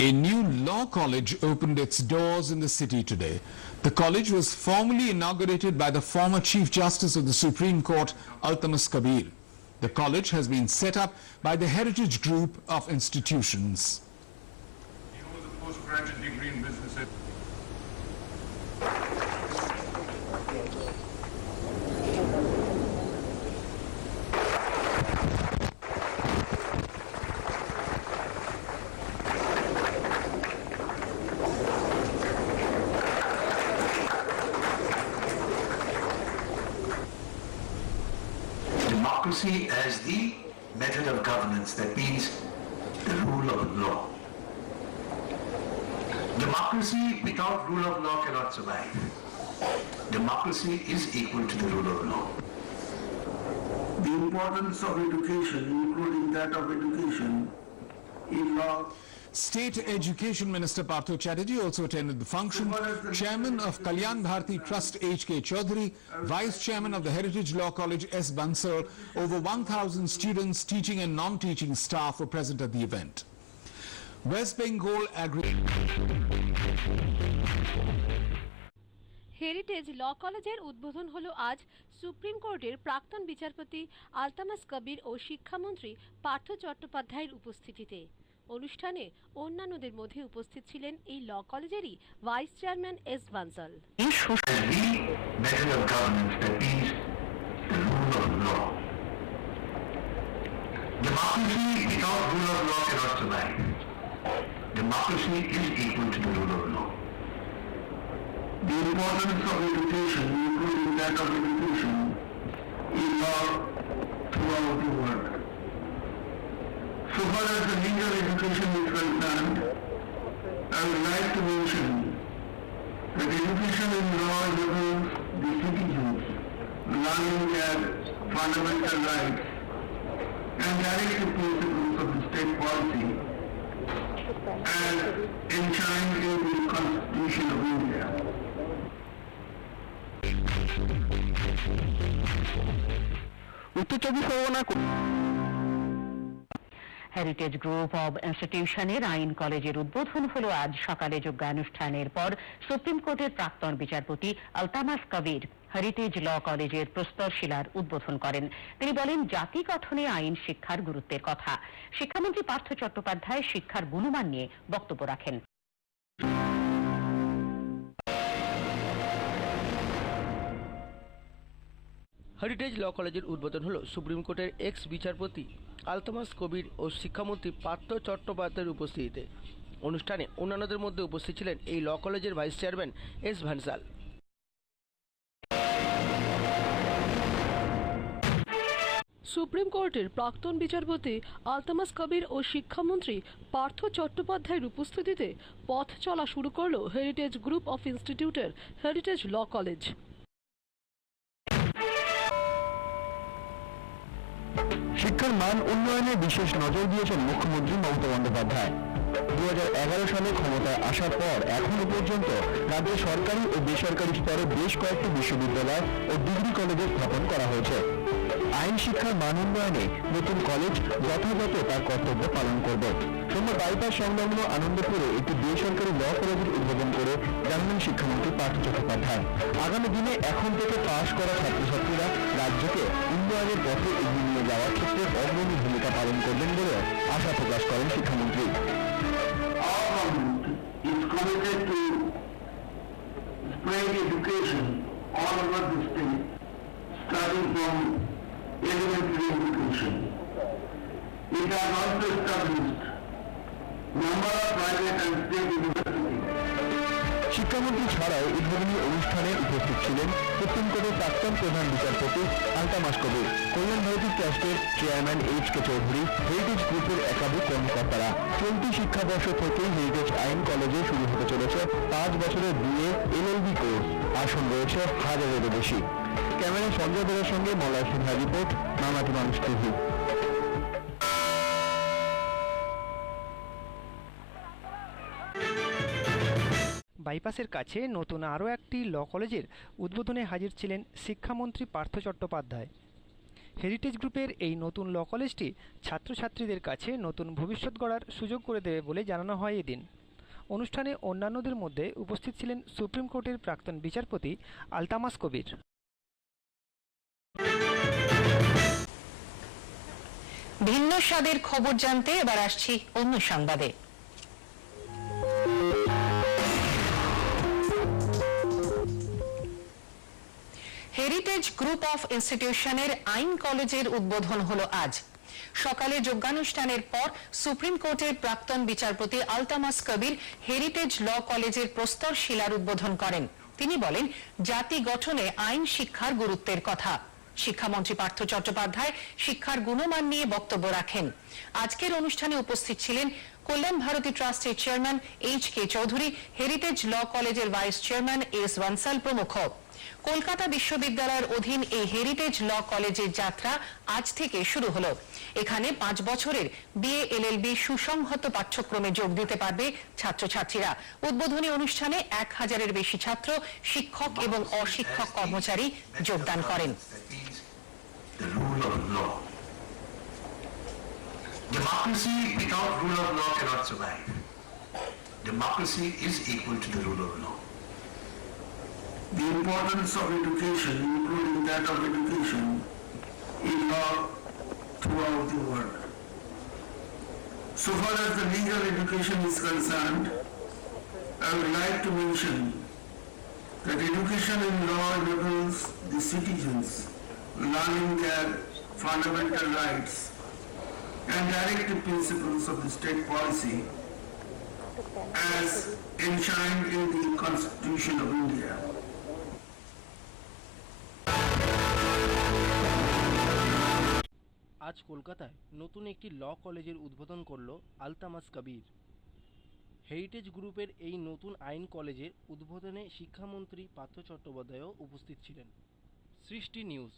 A new law college opened its doors in the city today. The college was formally inaugurated by the former Chief Justice of the Supreme Court, Altamas Kabir. The college has been set up by the Heritage Group of Institutions. He holds a postgraduate degree in business. Democracy as the method of governance, that means the rule of law. Democracy without rule of law cannot survive. Democracy is equal to the rule of law. The importance of education, including that of education in law. State Education Minister Partho Chatterjee also attended the function. Chairman of Kalyan Bharti Trust H.K. Chaudhary, Vice Chairman of the Heritage Law College S. Bansal, over 1,000 students, teaching and non-teaching staff were present at the event. West Bengal heritage law কলেজের উদ্বোধন হলো আজ supreme কোর্টের প্রাক্তন বিচারপতি আলতামাস কবির ও শিক্ষামন্ত্রী পার্থ চট্টোপাধ্যায়ের উপস্থিতিতে। অনুষ্ঠানে অন্যান্যদের মধ্যে উপস্থিত ছিলেন এই ল কলেজেরই vice chairman S Bansal. Democracy is equal to the rule of law. The importance of education, including that of education in law throughout the world. So far as the legal education is concerned, I would like to mention that education in law enables the citizens learning their fundamental rights and directive principles of the state policy and enshrined in the Constitution of India. উত্তর চব্বিশ Pargana heritage group of ইনস্টিটিউশনের আইন কলেজের উদ্বোধন হলো আজ সকালে যোগ্যানুষ্ঠানের পর supreme কোর্টের প্রাক্তন বিচারপতি আলতামাস কবির হেরিটেজ ল কলেজের প্রস্তরশিলার উদ্বোধন করেন। তিনি বলেন, জাতি গঠনে আইন শিক্ষার গুরুত্বের কথা। শিক্ষামন্ত্রী পার্থ চট্টোপাধ্যায় শিক্ষার গুণমান নিয়ে বক্তব্য রাখেন। হেরিটেজ ল কলেজের উদ্বোধন হলো সুপ্রিম কোর্টের এক্স বিচারপতি আলতামাস কবির ও শিক্ষামন্ত্রী পার্থ চট্টোপাধ্যায়ের উপস্থিতিতে। অনুষ্ঠানে অন্যান্যদের মধ্যে উপস্থিত ছিলেন এই ল কলেজের ভাইস চেয়ারম্যান এস ভানসাল। সুপ্রিম কোর্টের প্রাক্তন বিচারপতি আলতামাস কবির ও শিক্ষামন্ত্রী পার্থ চট্টোপাধ্যায়ের উপস্থিতিতে পথ চলা শুরু করল হেরিটেজ গ্রুপ অফ ইনস্টিটিউটের হেরিটেজ ল কলেজ। শিক্ষার মান উন্নয়নে বিশেষ নজর দিয়েছেন মুখ্যমন্ত্রী মমতা বন্দ্যোপাধ্যায়। 2011 সালে ক্ষমতায় আসার পর এখনো পর্যন্ত রাজ্যে সরকারি ও বেসরকারি স্তরে বেশ কয়েকটি বিশ্ববিদ্যালয় ও ডিগ্রি কলেজের স্থাপন করা হয়েছে। আইন শিক্ষার মান উন্নয়নে নতুন কলেজ যথাযথ তার কর্তব্য পালন করবে। সোমবার বাইপাস সংলগ্ন আনন্দপুরে একটি বেসরকারি ল কলেজের উদ্বোধন করে জানালেন শিক্ষামন্ত্রী পার্থ চট্টোপাধ্যায়। আগামী দিনে এখন থেকে পাশ করা ছাত্রছাত্রীরা রাজ্যকে উন্নয়নের পথে এগিয়ে নিয়ে যাওয়ার ক্ষেত্রে অগ্রণী ভূমিকা পালন করবেন বলে আশা প্রকাশ করেন শিক্ষামন্ত্রী। Is committed to spread education all over the state, starting from elementary education. It has also established number of private and state universities. শিক্ষামন্ত্রী ছাড়াও উদ্বোধনী অনুষ্ঠানে উপস্থিত ছিলেন সুপ্রিম কোর্টের প্রাক্তন প্রধান বিচারপতি আলতামাস কবির, কল্যাণ ভারতী ট্রাস্টের চেয়ারম্যান এইচ.কে. চৌধুরী, হেরিটেজ গ্রুপের একাধিক কর্মকর্তারা। চলতি শিক্ষাবর্ষ থেকেই হেরিটেজ আইন কলেজে শুরু হতে চলেছে 5 বছরের BA LLB কোর্স। আসন রয়েছে 1000-এরও বেশি। ক্যামেরা সঞ্জয় দেবের সঙ্গে মলয় সিনহা রিপোর্ট, মামাটি মানুষ টিভি। বাইপাসের কাছে নতুন আরও একটি ল কলেজের উদ্বোধনে হাজির ছিলেন শিক্ষামন্ত্রী পার্থ চট্টোপাধ্যায়। হেরিটেজ গ্রুপের এই নতুন ল কলেজটি ছাত্রছাত্রীদের কাছে নতুন ভবিষ্যৎ গড়ার সুযোগ করে দেবে বলে জানানো হয় এদিন। অনুষ্ঠানে অন্যান্যদের মধ্যে উপস্থিত ছিলেন সুপ্রিম কোর্টের প্রাক্তন বিচারপতি আলতামাস কবির। ভিন্ন স্বাদের খবর জানতে এবার আসছি অন্য সংবাদে। হেরিটেজ গ্রুপ অফ ইনস্টিটিউশনের আইন কলেজের উদ্বোধন হলো আজ। সকালে যোগ্যানুষ্ঠানের পর সুপ্রিম কোর্টের প্রাক্তন বিচারপতি আলতামাস কবির হেরিটেজ ল কলেজের প্রস্তর শিলার উদ্বোধন করেন। তিনি বলেন, জাতি গঠনে আইন শিক্ষার গুরুত্বের কথা। শিক্ষামন্ত্রী পার্থ চট্টোপাধ্যায় শিক্ষার গুণমান নিয়ে বক্তব্য রাখেন। আজকের অনুষ্ঠানে উপস্থিত ছিলেন কল্যাণ ভারতী ট্রাস্টের চেয়ারম্যান এইচ.কে চৌধুরী, হেরিটেজ ল কলেজের ভাইস চেয়ারম্যান এস বানসাল প্রমুখ। কলকাতা বিশ্ববিদ্যালয়ের অধীন এই হেরিটেজ ল কলেজের যাত্রা আজ থেকে শুরু হলো। এখানে 5 বছরের বিএ এলএলবি সুসংহত পাঠ্যক্রমে যোগ দিতে পারবে ছাত্রছাত্রীরা। উদ্বোধনী অনুষ্ঠানে 1000-এর বেশি ছাত্র, শিক্ষক এবং অশিক্ষক কর্মচারী যোগদান করেন। The rule of law. Democracy without rule of law cannot survive. Democracy is equal to the rule of law. The importance of education, including that of education, in law throughout the world. So far as the legal education is concerned, I would like to mention that education in law enables the citizens learning their fundamental rights and directive principles of the state policy as enshrined in the Constitution of India. আজ কলকাতায় নতুন একটি ল কলেজের উদ্বোধন করল আলতামাস কবির। Heritage গ্রুপের এই নতুন আইন কলেজের উদ্বোধনে শিক্ষামন্ত্রী পার্থ চট্টোপাধ্যায়ও উপস্থিত ছিলেন। সৃষ্টি নিউজ।